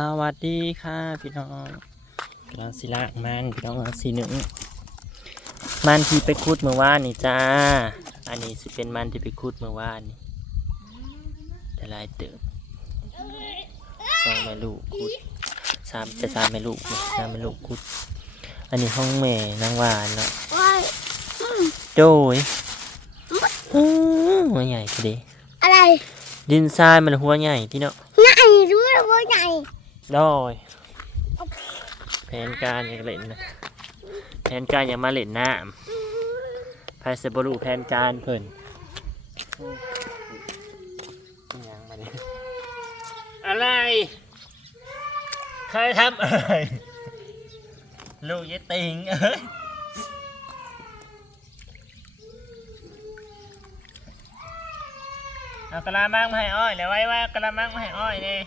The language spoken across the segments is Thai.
สวัสดีค่ะพี่น้องกำลังสิลากมันพี่น้องกำลังสีหนึ่งมันที่ไปคุดเมื่อวานนี่จ้า อันนี้สิเป็นมันที่ไปคุดเมื่อวานนี่แต่ลายเติบสองแม่ลูกคุดสามจะสามแม่ลูกนะสามแม่ลูกคุด อันนี้ห้องแม่นางหวานเนาะว้ายโดยอือหัวใหญ่พอดีอะไร ดินทรายมันหัวใหญ่พี่เนาะใหญ่รู้หรือว่าใหญ่ ดอยแผนการอยากเล่นนะแผนการอยากมาเล่นน้ำพายเซบรูแผนการเพิ่นอิหยังมาเนี่ยอะไร ใครทำอะไรลูกยายติงเอ้ยเอากระลามังมาให้อ้อยแล้วไว้ว่ากระลามังมาให้อ้อยเนี่ย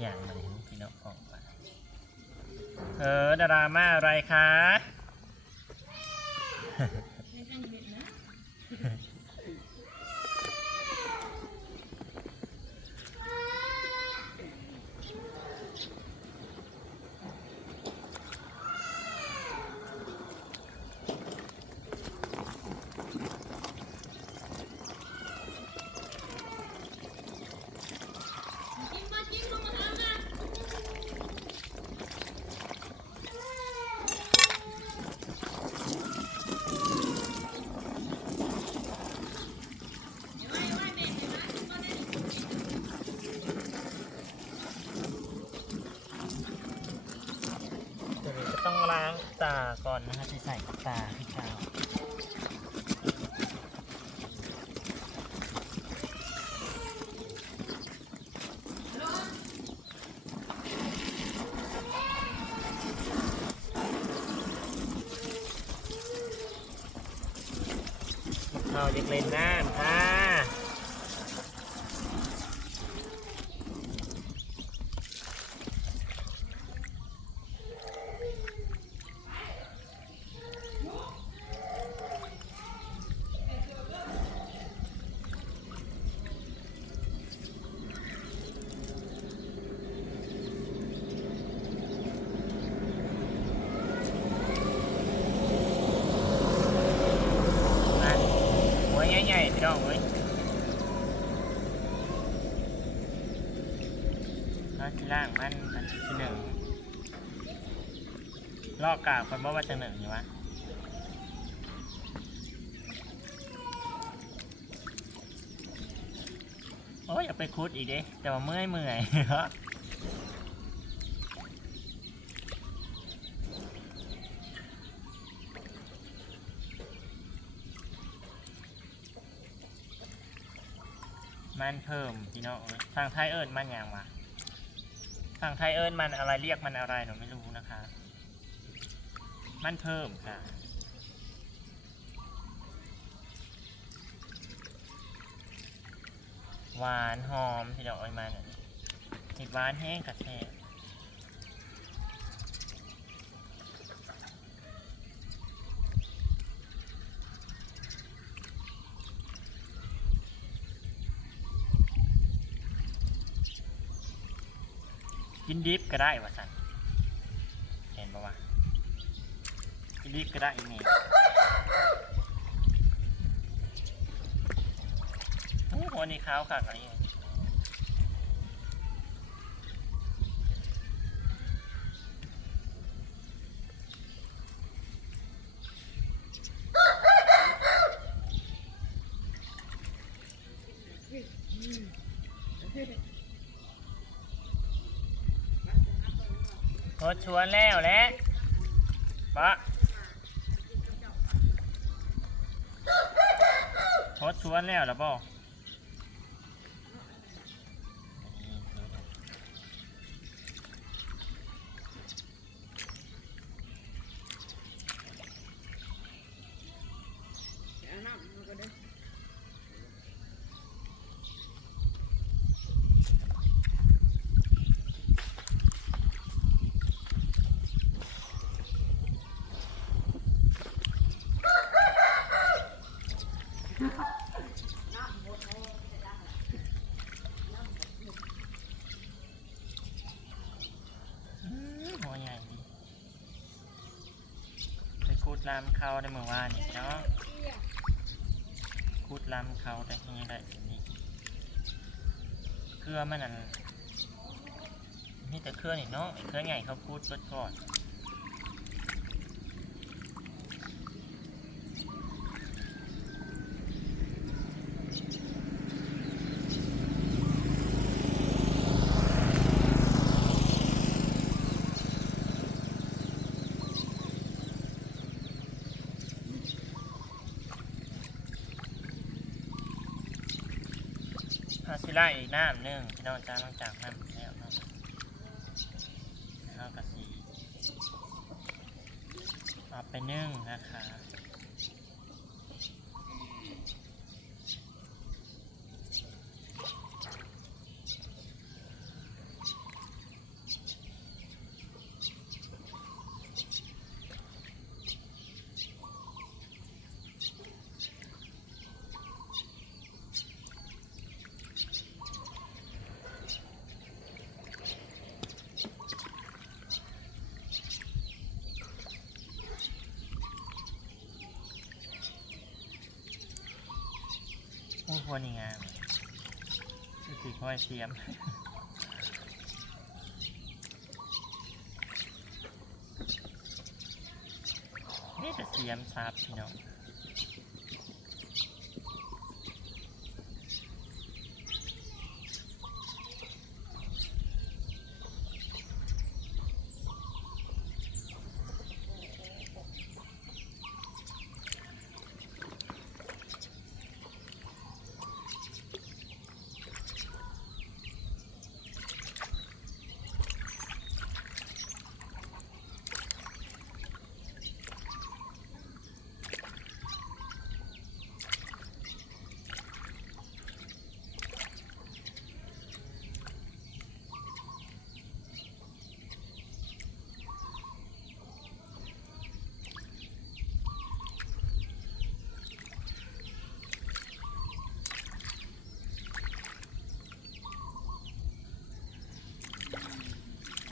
อย่างมันเห็นพี่น้องออกมาเออ ดราม่าอะไรคะาก่อนนะฮะจะใส่ตาพี่ชาวเราอยากเล่นน้ำค่ะมาหัวใหญ่ๆพี่ น้องเว้ยมาที่ล่างมันอันที่หนึ่งลอกกาบคนบอกว่าจะหนึ่งอยู่วะโอ้ยอย่าไปคุดอีกเด้แต่ว่าเมื่อยเมื่อย มันเพิ่มพี่น้องเอ้ยทางไทยเอิญมันอย่างวะทางไทยเอิญมันอะไรเรียกมันอะไรหนูไม่รู้นะคะ มันเพิ่มค่ะหวานหอมพี่น้องเอิญมันอันนี้เห็ดหวานแห้งกระแทก กินดิบก็ได้วะสันเห็นปะวะกินดิบก็ได้อีนี่โอ้โหอันนี้ขาวขาดอะไร เนี่ยโทษชวนแล้วแหละปะทษชวนแล้วแล้วบ่ ลามเขาได้เมื่อวานนี่เนาะคูดลามเขาได้ยังไงได้แบบนี้เครือมันนั่นมีแต่เครือนี่เนาะเครือใหญ่เขาพูดเบิดก่อน พาซิล่อีกน้ำหนึ่งพี่น้องจ้าหลังจากน้ำแล้วเนาะแล้วก็สีเอาไปนึ่งนะคะ วนี่งามคือสีค่อยเสียมนี่จะเสียมซับพี่น้อง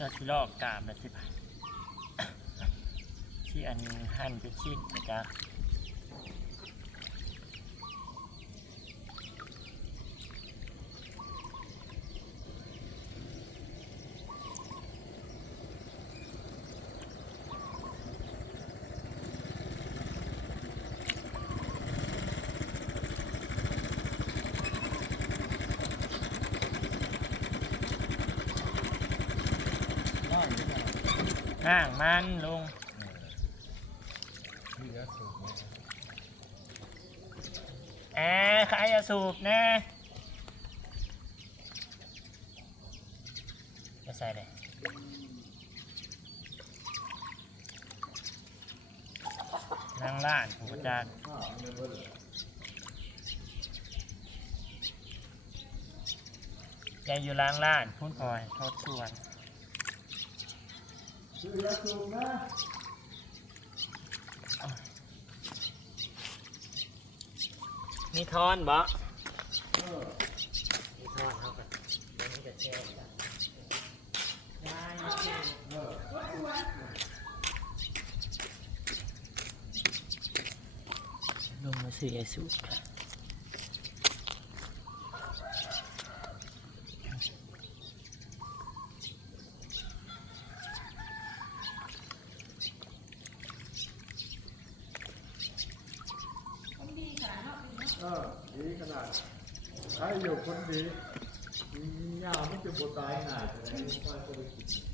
จะสิลอกกามนะสิผ่ที่อันหั่นเป็นชิ้นนะจ๊ะ ห่างมันลุงแอร์ใครจะสูบแน่จะใส่เลยนั่งล้านผมก็จานเบิ่งแกอยู่ล้างล้านพูดพลอยโทษส่วน ซื้อยาสูบนะมีทอนบ่เออมีทอนเท่ากันเดี๋ยวนี้จะแช่กันได้เออลงมาซื้อยาสูบค่ะ เออดีขนาด ใครอยู่คนดีมียาไม่จะบตายหนายแต่ไหนไม่ค่อยจะได้กิน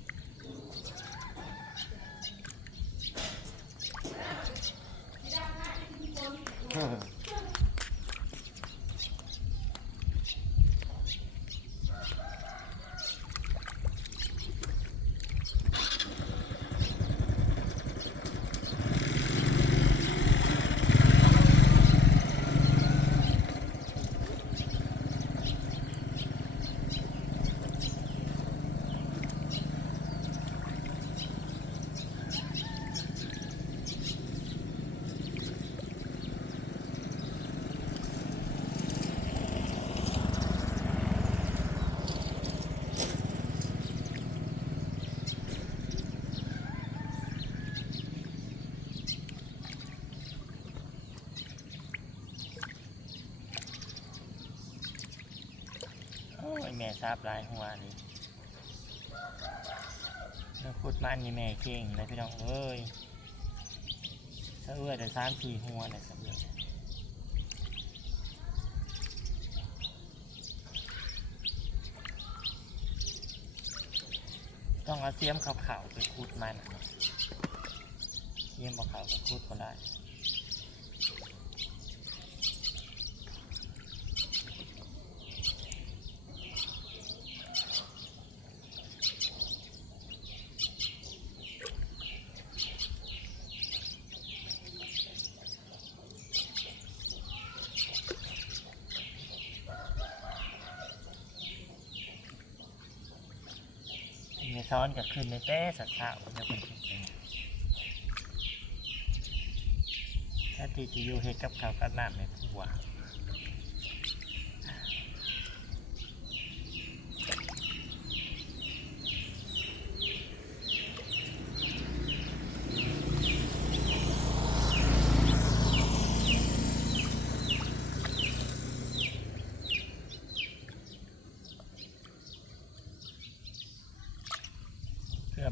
ทราบลายหัวนี่เรื่องขุดมันนี่แม่เก่งเลยพี่น้องเอ้ยสะเอื้อแต่สามสี่หัวเนี่ยสะเอื้อต้องเอาเสียมขาวๆไปขุดมันเสียมขาวๆไปขุดก็ได้ มี ซ้อนกับขึ้นในแต่สัตว์สาวเดี๋ยวเป็นเองถ้าที่จะอยู่เฮ็ดกับเขาวกับน้ำในผัว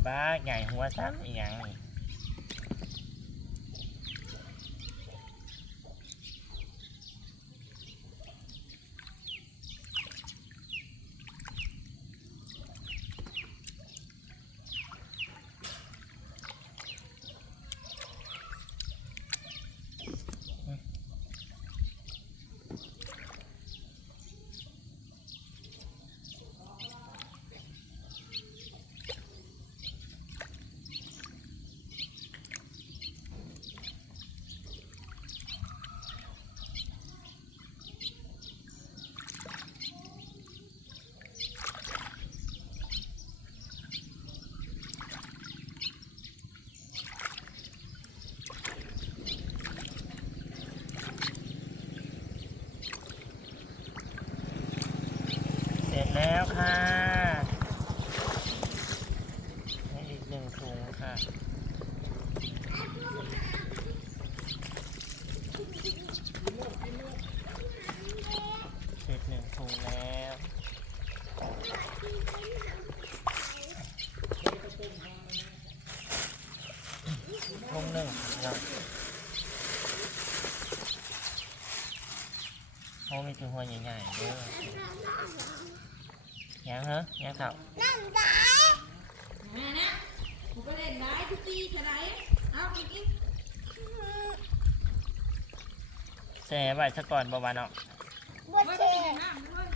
บ้าใหญ่หัวซ้ำอีหยังนี่เสร็จแล้วค่ะให้อีกหนึ่งถุงค่ะ เสร็จหนึ่งถุงแล้วถุงหนึ่งนะโอ้มีถุง หัวใหญ่ๆด้วยยังเหรอยังเข่ามานะผมก็เล่นได้ทุกทีเท่าไหรเอาไปกินแช่ไว้ซะก่อนบ่วาเนาะไว้ไปกินน้ำด้วย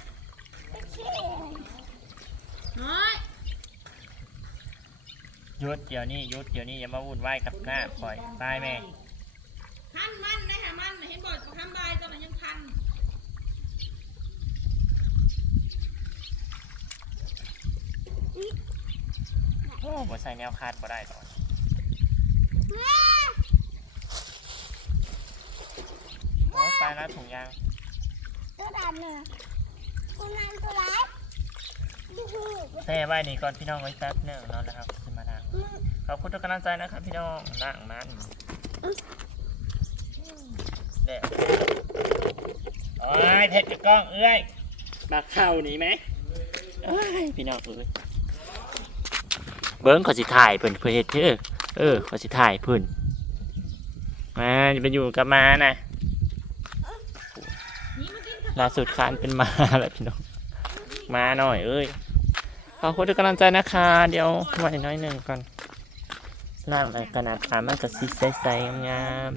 น้อยหยุดเดี๋ยวนี้หยุดเดี๋ยวนี้อย่ามาวุ่นวายกับหน้าปล่อยตายแม่ทันมันนะฮะมันเห็นบอกประคำใบตอนนั้นยังทัน โอ้บ่ใส่แนวคาดบ่ได้ตอนโอ้ตายแล้วถุงยางตัวดำเนี่ยตัวนั้นตัวร้ายดูหูแช่ไว้นี่ก่อนพี่น้องไว้แป๊บหนึงเนาะแล้วครับขึ้นมานั่งขอบคุณทุกกำลังใจนะครับพี่น้องนั่งมันเด็กโอ้ยเผ็ดกับกล้องเอ้ยบักเข้านี่ไหมพี่น้องเอ้ย เบิ้งขอสิถ่ายเพิ่นเพื่อเฮ็ดเด้อเออขอสิถ่ายเพิ่นมาจะไปอยู่กับมานะนี่มากินกับล่าสุดคานเป็นมาแล้วพี่น้องมาหน่อย เอ้ยขอบคุณทุกกำลังใจนะคะ เดี๋ยววันน้อยหนึ่งก่อนล่างอะไรขนาดขามันกับซีใสๆงาม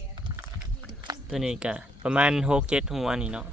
ๆตัวนี้ก็ประมาณหกเจ็ดหัวนี่เนาะ